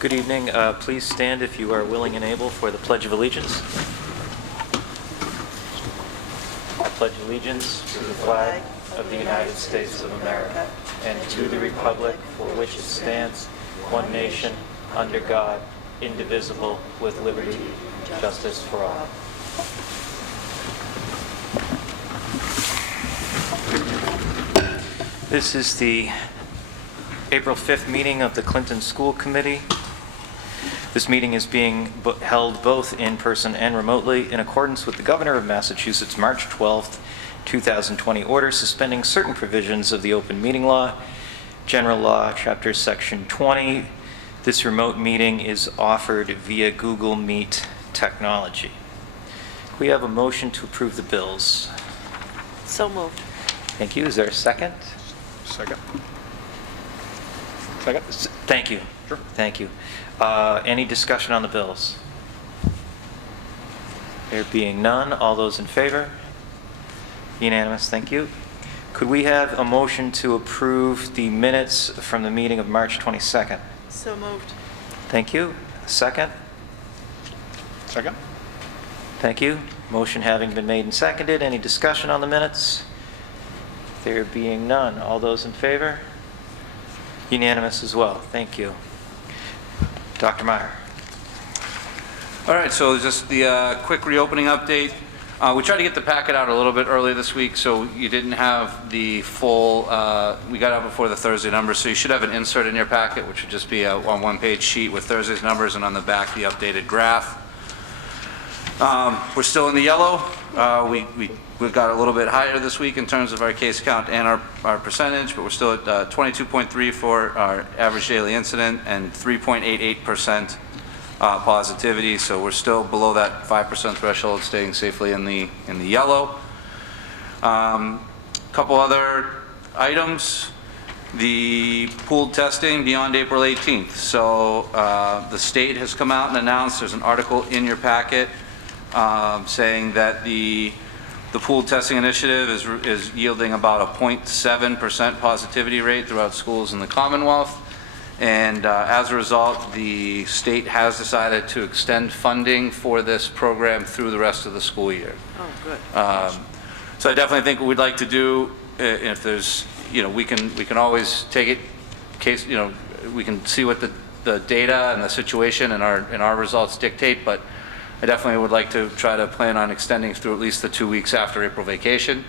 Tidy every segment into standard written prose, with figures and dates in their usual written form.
Good evening. Please stand if you are willing and able for the Pledge of Allegiance. I pledge allegiance to the flag of the United States of America and to the republic for which it stands, one nation, under God, indivisible, with liberty and justice for all. This is the April 5th meeting of the Clinton School Committee. This meeting is being held both in person and remotely in accordance with the Governor of Massachusetts' March 12th, 2020 order suspending certain provisions of the Open Meeting Law, General Law, Chapter Section 20. This remote meeting is offered via Google Meet technology. We have a motion to approve the bills. So moved. Thank you. Is there a second? Second. Thank you. Sure. Thank you. Any discussion on the bills? There being none, all those in favor? Unanimous, thank you. Could we have a motion to approve the minutes from the meeting of March 22nd? So moved. Thank you. Second? Second. Thank you. Motion having been made and seconded, any discussion on the minutes? There being none, all those in favor? Unanimous as well, thank you. Dr. Meyer. All right, so just the quick reopening update. We tried to get the packet out a little bit early this week, so you didn't have the full, we got out before the Thursday numbers, so you should have an insert in your packet, which would just be a one-page sheet with Thursday's numbers, and on the back, the updated graph. We're still in the yellow. We got a little bit higher this week in terms of our case count and our percentage, but we're still at 22.3 for our average daily incident and 3.88% positivity. So we're still below that 5% threshold, staying safely in the yellow. Couple other items. The pooled testing beyond April 18th. So the state has come out and announced, there's an article in your packet saying that the pooled testing initiative is yielding about a 0.7% positivity rate throughout schools in the Commonwealth. And as a result, the state has decided to extend funding for this program through the rest of the school year. Oh, good. So I definitely think what we'd like to do, if there's, we can always take it, we can see what the data and the situation and our results dictate, but I definitely would like to try to plan on extending through at least the 2 weeks after April vacation.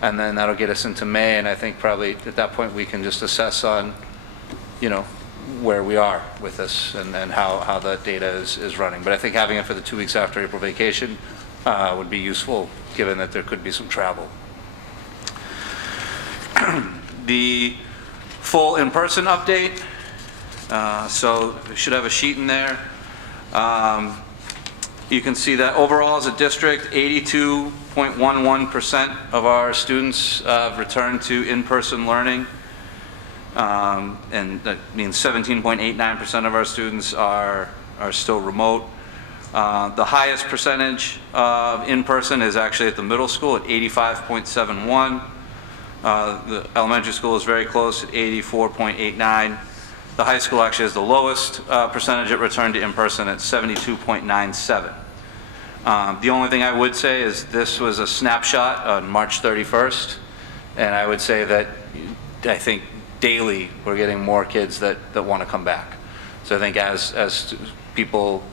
And then that'll get us into May, and I think probably at that point we can just assess on, where we are with this and how the data is running. But I think having it for the 2 weeks after April vacation would be useful, given that there could be some travel. The full in-person update. So we should have a sheet in there. You can see that overall as a district, 82.11% of our students returned to in-person learning. And that means 17.89% of our students are still remote. The highest percentage of in-person is actually at the middle school at 85.71. The elementary school is very close at 84.89. The high school actually has the lowest percentage at return to in-person at 72.97. The only thing I would say is this was a snapshot on March 31st, and I would say that I think daily we're getting more kids that want to come back. So I think as people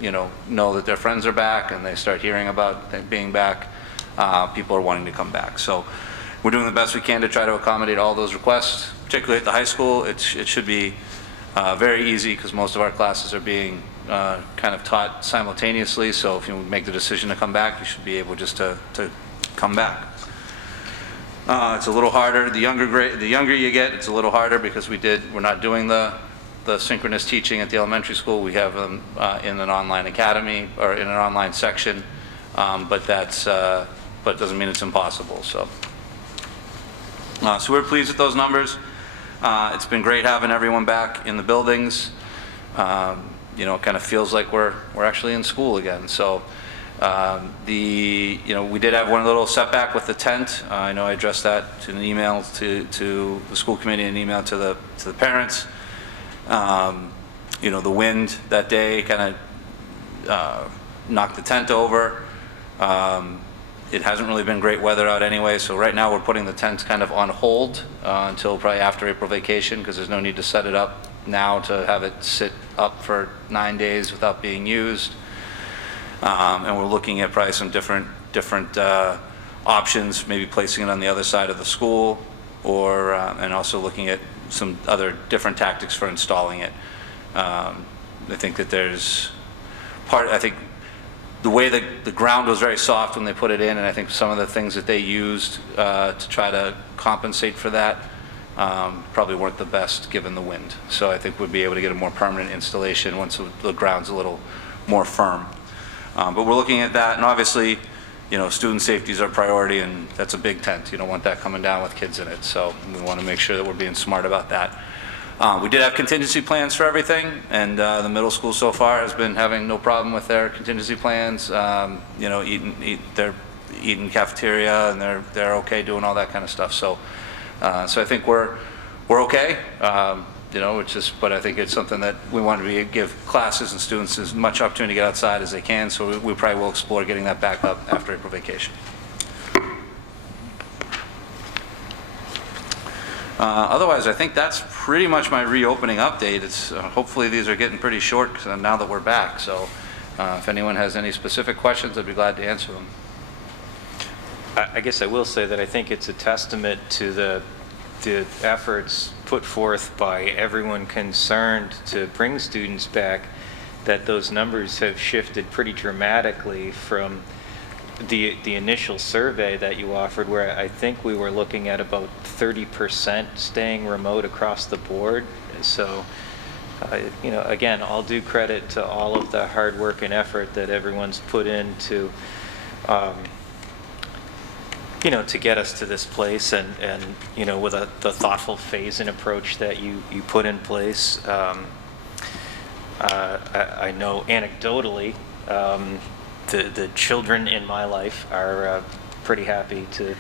know that their friends are back and they start hearing about them being back, people are wanting to come back. So we're doing the best we can to try to accommodate all those requests, particularly at the high school. It should be very easy because most of our classes are being kind of taught simultaneously. So if you make the decision to come back, you should be able just to come back. It's a little harder. The younger you get, it's a little harder because we're not doing the synchronous teaching at the elementary school. We have them in an online academy or in an online section, but it doesn't mean it's impossible. So we're pleased with those numbers. It's been great having everyone back in the buildings. It kind of feels like we're actually in school again. So we did have one little setback with the tent. I know I addressed that to an email to the school committee and an email to the parents. the wind that day kind of knocked the tent over. It hasn't really been great weather out anyway, so right now we're putting the tents kind of on hold until probably after April vacation, because there's no need to set it up now to have it sit up for 9 days without being used. And we're looking at probably some different options, maybe placing it on the other side of the school, or and also looking at some other different tactics for installing it. I think that I think the way the ground was very soft when they put it in, and I think some of the things that they used to try to compensate for that probably weren't the best given the wind. So I think we'd be able to get a more permanent installation once the ground's a little more firm. But we're looking at that, and obviously, student safety is our priority, and that's a big tent. You don't want that coming down with kids in it, so we want to make sure that we're being smart about that. We did have contingency plans for everything, and the middle school so far has been having no problem with their contingency plans. They're eating cafeteria, and they're okay doing all that kind of stuff. So I think we're okay. But I think it's something that we want to give classes and students as much opportunity to get outside as they can. So we probably will explore getting that back up after April vacation. Otherwise, I think that's pretty much my reopening update. It's hopefully these are getting pretty short now that we're back. So if anyone has any specific questions, I'd be glad to answer them. I guess I will say that I think it's a testament to the efforts put forth by everyone concerned to bring students back, that those numbers have shifted pretty dramatically from the initial survey that you offered, where I think we were looking at about 30% staying remote across the board. So, again, all due credit to all of the hard work and effort that everyone's put into, to get us to this place, and with the thoughtful phase and approach that you put in place. I know anecdotally, the children in my life are pretty happy to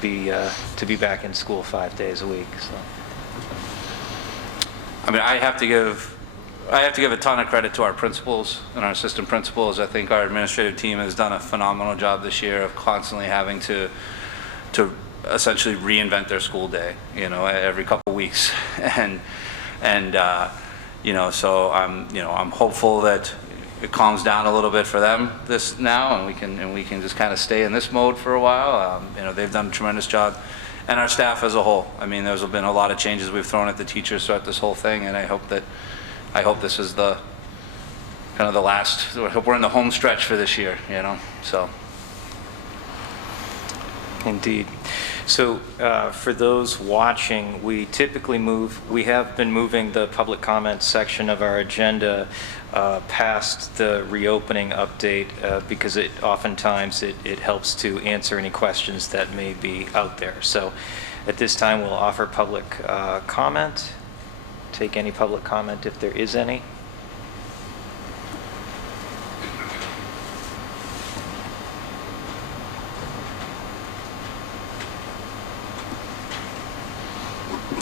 be back in school 5 days a week. So, I mean, I have to give a ton of credit to our principals and our assistant principals. I think our administrative team has done a phenomenal job this year of constantly having to essentially reinvent their school day, every couple weeks, so I'm hopeful that it calms down a little bit for them this now, and we can just kind of stay in this mode for a while. They've done a tremendous job, and our staff as a whole. I mean, there's been a lot of changes we've thrown at the teachers throughout this whole thing, and I hope this is the kind of the last. I hope we're in the home stretch for this year, so. indeed. So for those watching, we have been moving the public comments section of our agenda past the reopening update because oftentimes it helps to answer any questions that may be out there. So at this time, we'll offer public comment. Take any public comment if there is any.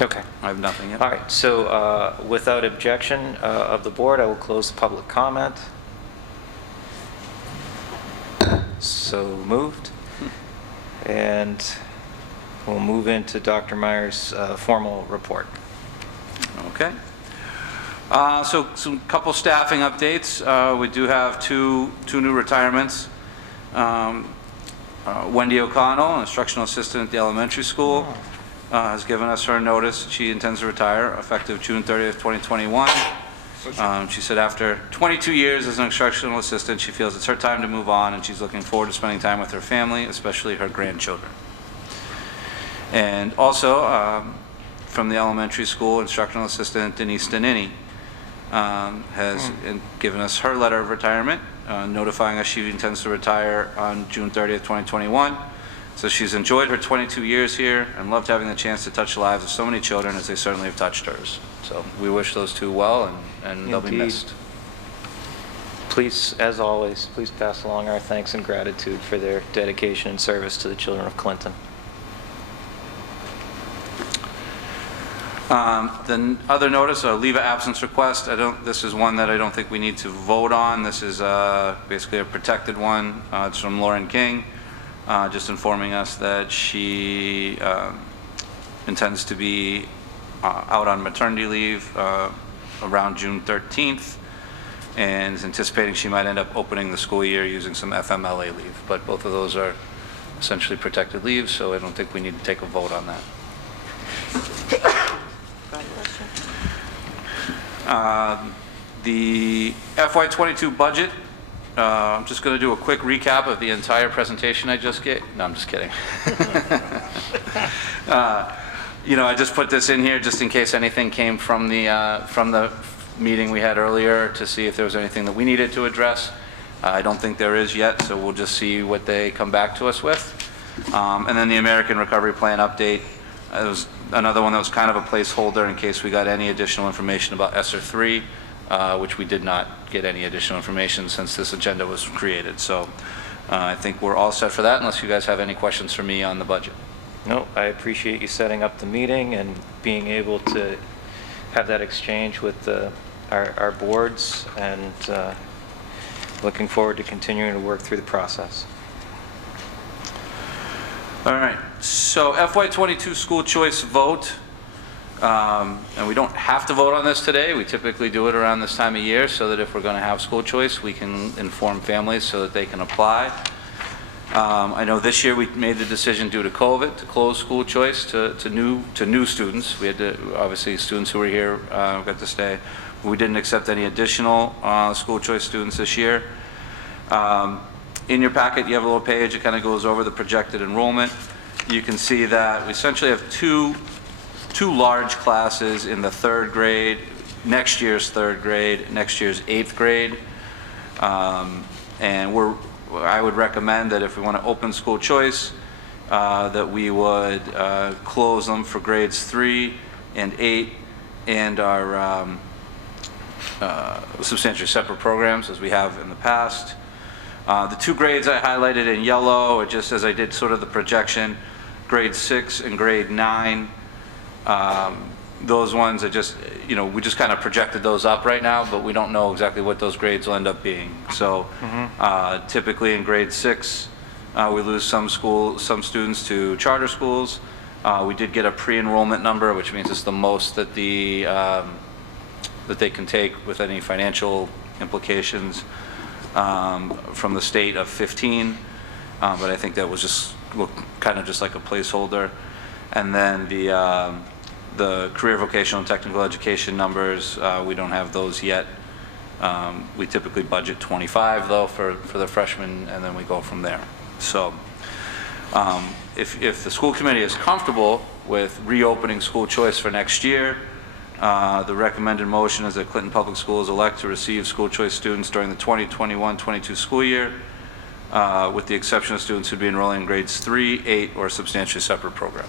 Okay. I have nothing yet. All right, so without objection of the board, I will close the public comment. So moved. And we'll move into Dr. Meyer's formal report. Okay. So some couple staffing updates. We do have two new retirements. Wendy O'Connell, an instructional assistant at the elementary school, has given us her notice. She intends to retire effective June 30th, 2021. She said after 22 years as an instructional assistant, she feels it's her time to move on, and she's looking forward to spending time with her family, especially her grandchildren. And also, from the elementary school, instructional assistant Denise Danini has given us her letter of retirement, notifying us she intends to retire on June 30th, 2021. So she's enjoyed her 22 years here and loved having the chance to touch the lives of so many children as they certainly have touched hers. So we wish those two well, and they'll be missed. Please, as always, please pass along our thanks and gratitude for their dedication and service to the children of Clinton. The other notice, a leave of absence request, this is one that I don't think we need to vote on. This is basically a protected one. It's from Lauren King, just informing us that she intends to be out on maternity leave around June 13th, and is anticipating she might end up opening the school year using some FMLA leave. But both of those are essentially protected leave, so I don't think we need to take a vote on that. The FY22 budget, I'm just going to do a quick recap of the entire presentation I just gave. No, I'm just kidding. I just put this in here just in case anything came from the meeting we had earlier to see if there was anything that we needed to address. I don't think there is yet, so we'll just see what they come back to us with. And then the American Recovery Plan update. It was another one that was kind of a placeholder in case we got any additional information about ESSER 3, which we did not get any additional information since this agenda was created. So I think we're all set for that, unless you guys have any questions for me on the budget. No, I appreciate you setting up the meeting and being able to have that exchange with our boards, and looking forward to continuing to work through the process. All right, so FY22 school choice vote, and we don't have to vote on this today. We typically do it around this time of year so that if we're going to have school choice, we can inform families so that they can apply. I know this year we made the decision due to COVID to close school choice to new students. We had to, obviously, students who were here got to stay. We didn't accept any additional school choice students this year. In your packet, you have a little page that kind of goes over the projected enrollment. You can see that we essentially have two large classes in the third grade, next year's third grade, next year's eighth grade. And I would recommend that if we want to open school choice, that we would close them for grades 3 and 8 and our substantially separate programs as we have in the past. The two grades I highlighted in yellow are just as I did sort of the projection, grade 6 and grade 9. Those ones are just, we just kind of projected those up right now, but we don't know exactly what those grades will end up being. So typically in grade 6, we lose some students to charter schools. We did get a pre-enrollment number, which means it's the most that that they can take with any financial implications from the state of 15. But I think that was just kind of just like a placeholder. And then the career vocational and technical education numbers, we don't have those yet. We typically budget 25 though for the freshmen, and then we go from there. So if the school committee is comfortable with reopening school choice for next year, the recommended motion is that Clinton Public Schools elect to receive school choice students during the 2021-22 school year, with the exception of students who'd be enrolling in grades 3, 8, or a substantially separate program.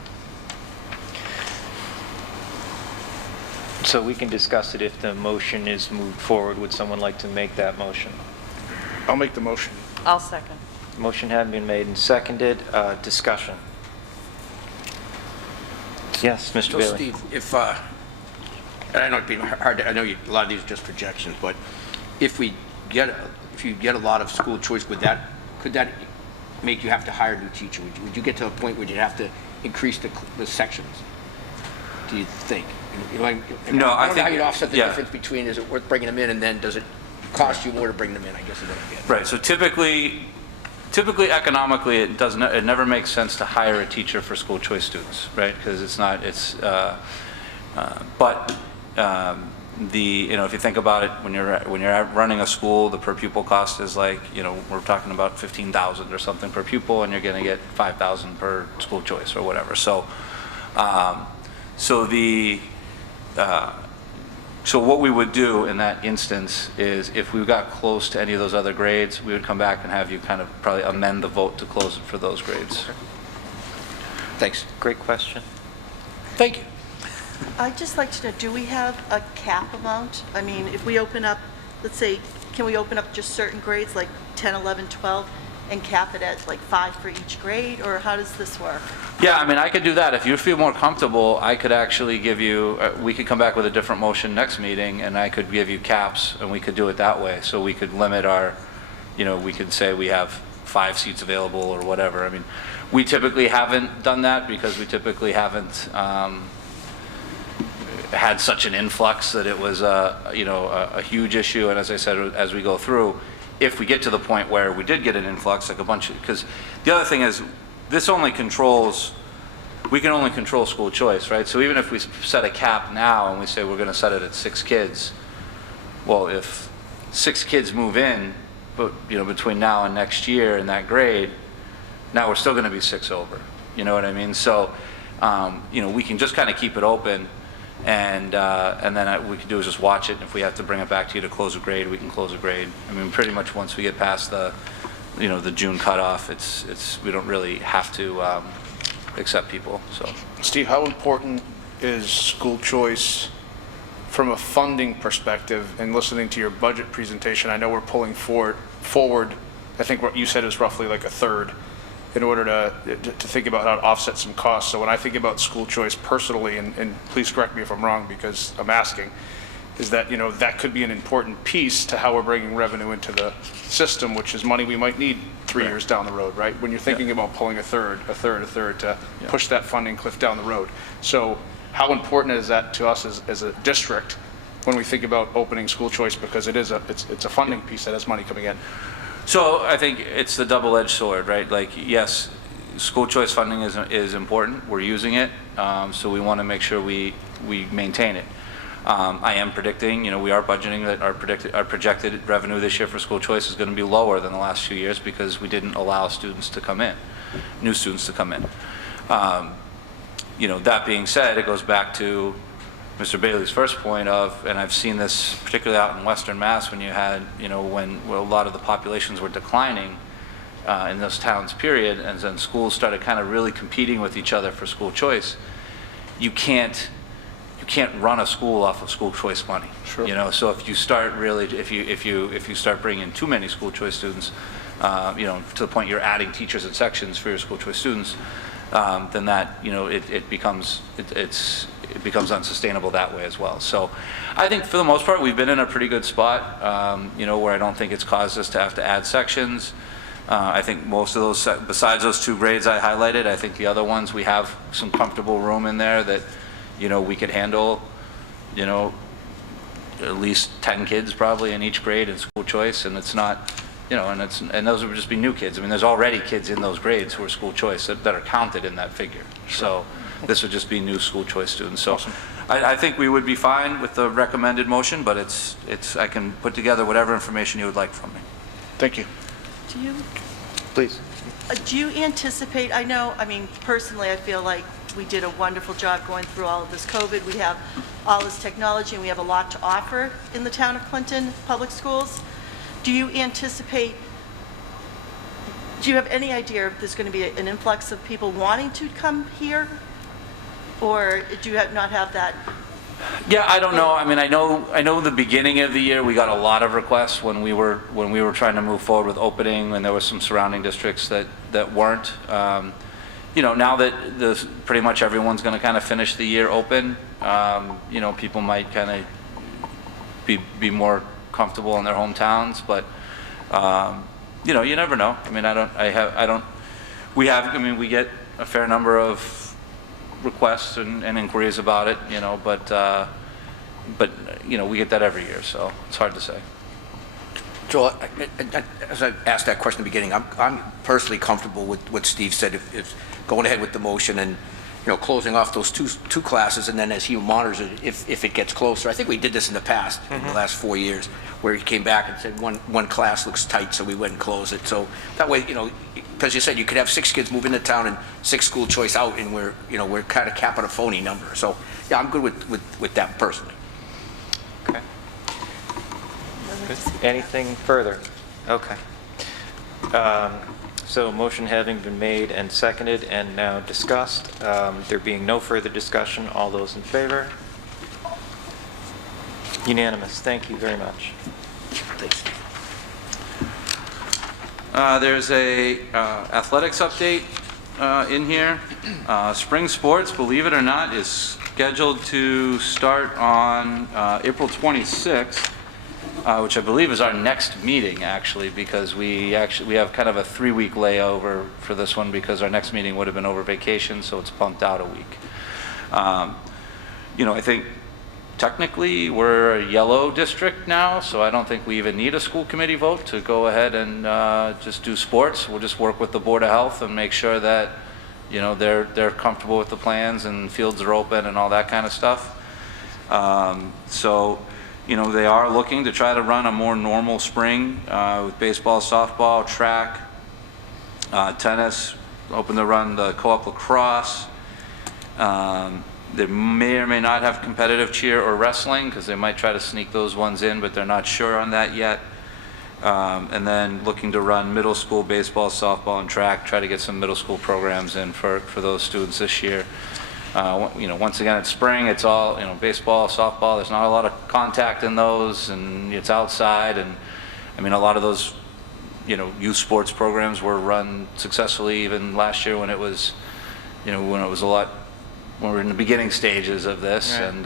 So we can discuss it if the motion is moved forward. Would someone like to make that motion? I'll make the motion. I'll second. Motion had been made and seconded. Discussion. Yes, Mr. So Bailey. Steve, and I know it'd be hard, a lot of these are just projections, but if you get a lot of school choice, could that make you have to hire a new teacher? Would you get to a point where you'd have to increase the sections? Do you think? No, I don't know how you'd offset the difference between, is it worth bringing them in, and then does it cost you more to bring them in, I guess is what I get. Right, so typically economically it never makes sense to hire a teacher for school choice students, right? Because if you think about it, when you're running a school, the per pupil cost is like, we're talking about 15,000 or something per pupil, and you're going to get 5,000 per school choice or whatever. So so what we would do in that instance is if we got close to any of those other grades, we would come back and have you kind of probably amend the vote to close it for those grades. Thanks. Great question. Thank you. I'd just like to know, do we have a cap amount? I mean, if we open up, let's say, can we open up just certain grades like 10, 11, 12? and cap it at like 5 for each grade, or how does this work? Yeah, I mean, I could do that. If you feel more comfortable, I could actually give you, we could come back with a different motion next meeting, and I could give you caps, and we could do it that way. So we could limit our, we could say we have 5 seats available or whatever. I mean, we typically haven't done that because we typically haven't had such an influx that it was a huge issue. And as I said, as we go through, if we get to the point where we did get an influx, like a bunch of, because the other thing is, this only controls, we can only control school choice, right? So even if we set a cap now and we say we're going to set it at 6 kids, well, if 6 kids move in, but between now and next year in that grade, now we're still going to be 6 over. You know what I mean? So, we can just kind of keep it open, and then we can do is just watch it. And if we have to bring it back to you to close a grade, we can close a grade. I mean, pretty much once we get past the June cutoff, we don't really have to accept people. So, Steve, how important is school choice from a funding perspective? And listening to your budget presentation, I know we're pulling forward, I think what you said is roughly like a third, in order to think about how to offset some costs. So when I think about school choice personally, and please correct me if I'm wrong because I'm asking, is that, that could be an important piece to how we're bringing revenue into the system, which is money we might need 3 years down the road, right? When you're thinking about pulling a third to push that funding cliff down the road. So how important is that to us as a district when we think about opening school choice, because it's a funding piece that has money coming in? So I think it's the double-edged sword, right? Like, yes, school choice funding is important. We're using it, so we want to make sure we maintain it. I am predicting, we are budgeting that our projected revenue this year for school choice is going to be lower than the last few years because we didn't allow students to come in, new students to come in. That being said, it goes back to Mr. Bailey's first point of, and I've seen this particularly out in Western Mass when you had, when a lot of the populations were declining in those towns, period, and then schools started kind of really competing with each other for school choice. You can't run a school off of school choice money. Sure. So if you start really, if you start bringing too many school choice students, to the point you're adding teachers and sections for your school choice students, then that it becomes unsustainable that way as well. So I think for the most part we've been in a pretty good spot, where I don't think it's caused us to have to add sections. I think most of those, besides those 2 grades I highlighted, I think the other ones we have some comfortable room in there that we could handle at least 10 kids probably in each grade in school choice, and it's not, and those would just be new kids. I mean, there's already kids in those grades who are school choice that are counted in that figure. So this would just be new school choice students. So Awesome. I think we would be fine with the recommended motion, but I can put together whatever information you would like from me. Thank you. Please. Do you anticipate, personally, I feel like we did a wonderful job going through all of this COVID. We have all this technology, and we have a lot to offer in the town of Clinton Public Schools. Do you have any idea if there's going to be an influx of people wanting to come here? Or do you not have that? Yeah, I don't know. I mean, I know the beginning of the year we got a lot of requests when we were trying to move forward with opening, and there were some surrounding districts that weren't. Now that pretty much everyone's going to kind of finish the year open, people might kind of be more comfortable in their hometowns, but you never know. I mean, we get a fair number of requests and inquiries about it, but we get that every year, so it's hard to say. Joel, as I asked that question at the beginning, I'm personally comfortable with what Steve said, if going ahead with the motion and, closing off those two classes, and then as he monitors it, if it gets closer. I think we did this in the past, in the last 4 years, where he came back and said one class looks tight, so we went and closed it. So that way, because you said you could have 6 kids move into town and 6 school choice out, and we're kind of capping a phony number. So yeah, I'm good with that personally. Okay. Anything further? Okay. So motion having been made and seconded and now discussed, there being no further discussion, all those in favor? Unanimous. Thank you very much. Thanks. There's a athletics update in here. Spring sports, believe it or not, is scheduled to start on April 26th, which I believe is our next meeting, actually, because we have kind of a 3-week layover for this one because our next meeting would have been over vacation, so it's bumped out a week. I think technically we're a yellow district now, so I don't think we even need a school committee vote to go ahead and just do sports. We'll just work with the Board of Health and make sure that they're comfortable with the plans and fields are open and all that kind of stuff. They are looking to try to run a more normal spring with baseball, softball, track, tennis, hoping to run the co-op lacrosse. They may or may not have competitive cheer or wrestling because they might try to sneak those ones in, but they're not sure on that yet. And then looking to run middle school baseball, softball, and track, try to get some middle school programs in for those students this year. Once again, it's spring, it's all, baseball, softball, there's not a lot of contact in those, and it's outside, and a lot of those, youth sports programs were run successfully even last year when it was, when we were in the beginning stages of this, right. And,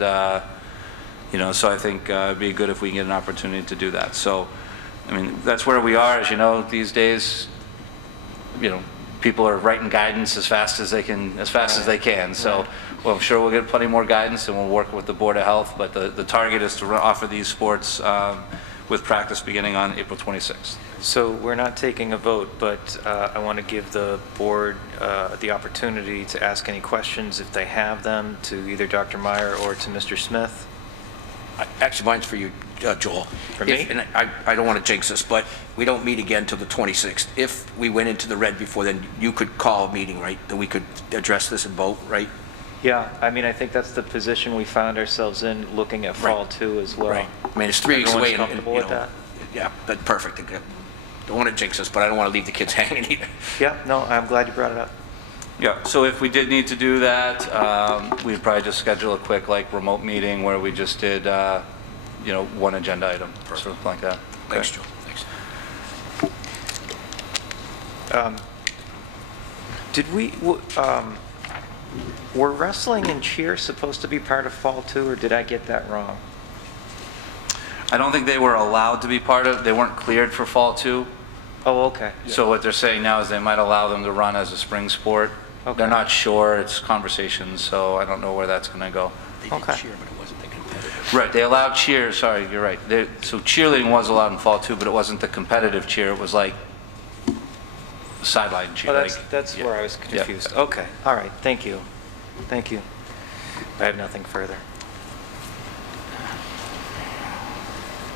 so I think it'd be good if we can get an opportunity to do that. So, that's where we are, as you know, these days, people are writing guidance as fast as they can, So, well, I'm sure we'll get plenty more guidance, and we'll work with the Board of Health. But the target is to offer these sports with practice beginning on April 26th. So we're not taking a vote, but I want to give the board the opportunity to ask any questions if they have them to either Dr. Meyer or to Mr. Smith. Actually, mine's for you, Joel. For me? And I don't want to jinx this, but we don't meet again till the 26th. If we went into the red before then, you could call a meeting, right? That we could address this and vote, right? Yeah, I think that's the position we found ourselves in, looking at fall too as well. Right. It's 3 weeks away. Everyone's comfortable with that? Yeah, that's perfect. Don't want to jinx us, but I don't want to leave the kids hanging either. Yeah, no, I'm glad you brought it up. Yeah, so if we did need to do that, we'd probably just schedule a quick remote meeting where we just did, one agenda item, Perfect. Something like that. Thanks, Joel. Thanks. Were wrestling and cheer supposed to be part of fall too, or did I get that wrong? I don't think they were allowed to be they weren't cleared for fall too. Oh, okay. So what they're saying now is they might allow them to run as a spring sport. Okay. They're not sure, it's conversations, so I don't know where that's going to go. They did Okay. cheer, but it wasn't the competitive. Right, they allowed cheer, sorry, you're right. So cheerleading was allowed in fall too, but it wasn't the competitive cheer, it was like sideline cheer. Oh, that's yeah. where I was confused. Okay, all right, thank you. Thank you. I have nothing further.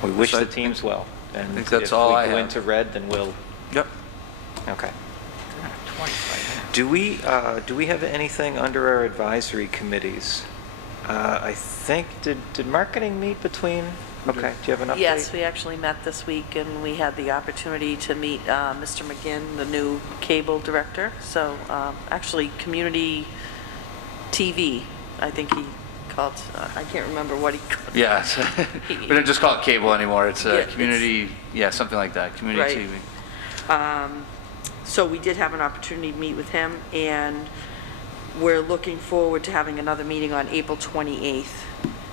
We wish So I the teams well. And think that's all I if we go have. into red, then we'll, Yep. okay. Do we have anything under our advisory committees? I think, did marketing meet between, okay, do you have an update? Yes, we actually met this week, and we had the opportunity to meet Mr. McGinn, the new cable director. So actually, community TV, I think he called, I can't remember what he called. Yeah, we don't just call it cable anymore, it's Yeah, community, something like that, community Right. TV. So we did have an opportunity to meet with him, and we're looking forward to having another meeting on April 28th.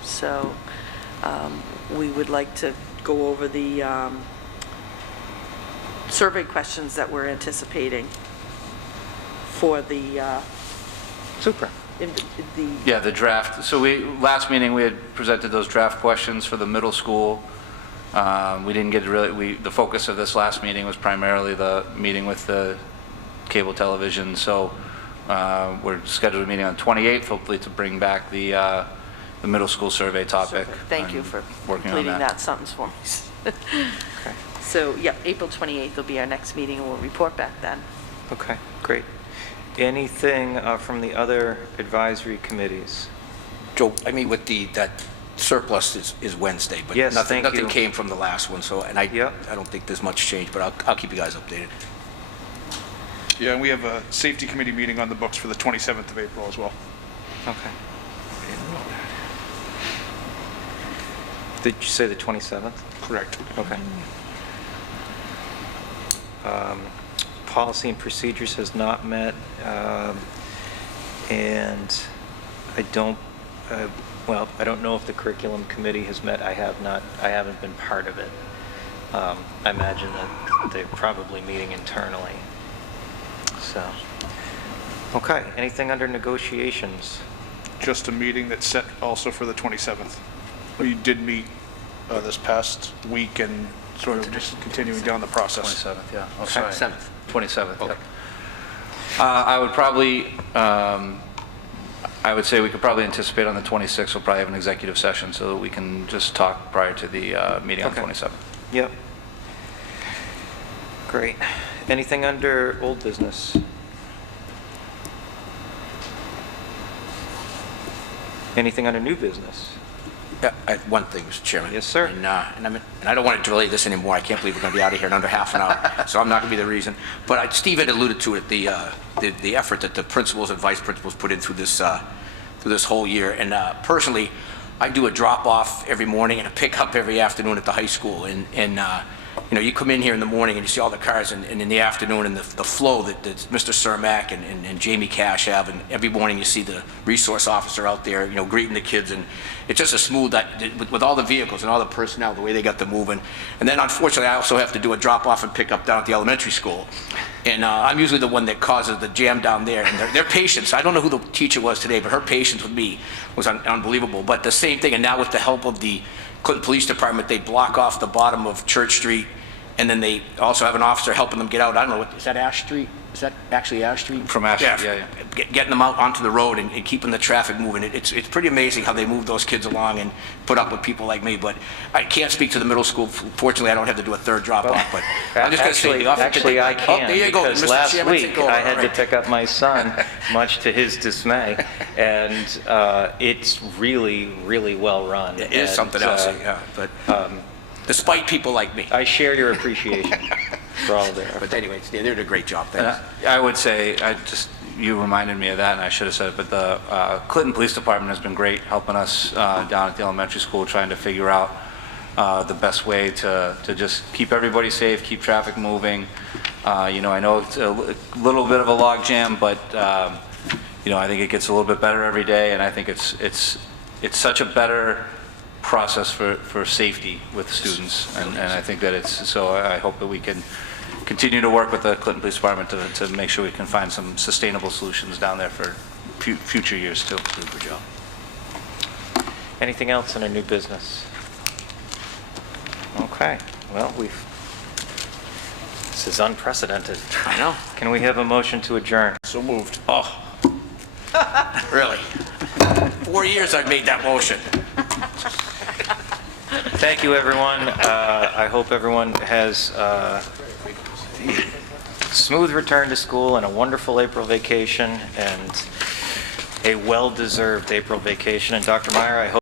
So we would like to go over the survey questions that we're anticipating for the Super. Yeah, the draft. So last meeting, we had presented those draft questions for the middle school. We didn't get the focus of this last meeting was primarily the meeting with the cable television. So we're scheduled a meeting on 28th, hopefully to bring back the middle school survey topic. Thank you and for working on completing that sentence for me. Okay. So, yeah, April 28th will be our next meeting, and we'll report back then. Okay, great. Anything from the other advisory committees? Joe, I mean, with that surplus is Wednesday, but Yes, nothing thank you. came from the last one, so, and Yep. I don't think there's much change, but I'll keep you guys updated. Yeah, and we have a safety committee meeting on the books for the 27th of April as well. Okay. Did you say the 27th? Correct. Okay. Policy and procedures has not met, and I don't, well, I don't know if the curriculum committee has met. I haven't been part of it. I imagine that they're probably meeting internally. So, okay, anything under negotiations? Just a meeting that's set also for the 27th. We did meet this past week and sort of just continuing down the process. 27th, yeah. Oh, Okay. sorry. 7th. 27th, Okay. yep. I would probably, I would say we could probably anticipate on the 26th, we'll probably have an executive session so that we can just talk prior to the meeting on the Okay. 27th. Yep. Great. Anything under old business? Anything under new business? Yeah, I have one thing, Mr. Chairman. Yes, sir. And I don't want to delay this anymore. I can't believe we're going to be out of here in under half an hour, so I'm not going to be the reason. But Steve had alluded to it, the effort that the principals and vice principals put in through this whole year. And personally, I do a drop-off every morning and a pickup every afternoon at the high school. And you know, you come in here in the morning and you see all the cars, and in the afternoon, and the flow that Mr. Cermak and Jamie Cash have, and every morning you see the resource officer out there, you know, greeting the kids, and it's just a smooth, with all the vehicles and all the personnel, the way they got them moving. And then unfortunately, I also have to do a drop-off and pick up down at the elementary school. And I'm usually the one that causes the jam down there. And their patience, I don't know who the teacher was today, but her patience with me was unbelievable. But the same thing, and now with the help of the Clinton Police Department, they block off the bottom of Church Street, and then they also have an officer helping them get out. I don't know, is that Ash Street? Is that actually Ash Street? From Ash Street, yeah. Getting them out onto the road and keeping the traffic moving. It's pretty amazing how they move those kids along and put up with people like me. But I can't speak to the middle school. Fortunately, I don't have to do a third drop-off. But I'm just going to say the officer. Actually, I can, there you go, because Mr. last Chairman, week take over. I had All to right. pick up my son, much to his dismay, and it's really, really well run. It is And, something else, yeah. But despite people like me. I share your appreciation for all there. But anyway, they did a great job. And Thanks. I would say, you reminded me of that, and I should have said it, but the Clinton Police Department has been great helping us down at the elementary school, trying to figure out the best way to just keep everybody safe, keep traffic moving. You know, I know it's a little bit of a log jam, but you know, I think it gets a little bit better every day, and I think it's such a better process for safety with students, and I think that so I hope that we can continue to work with the Clinton Police Department to make sure we can find some sustainable solutions down there for future years too. Good job. Anything else in a new business? Okay, well, this is unprecedented. I know. Can we have a motion to adjourn? So moved. Oh, really? 4 years I've made that motion. Thank you, everyone. I hope everyone has smooth return to school and a wonderful April vacation and a well-deserved April vacation. And Dr. Meyer, I hope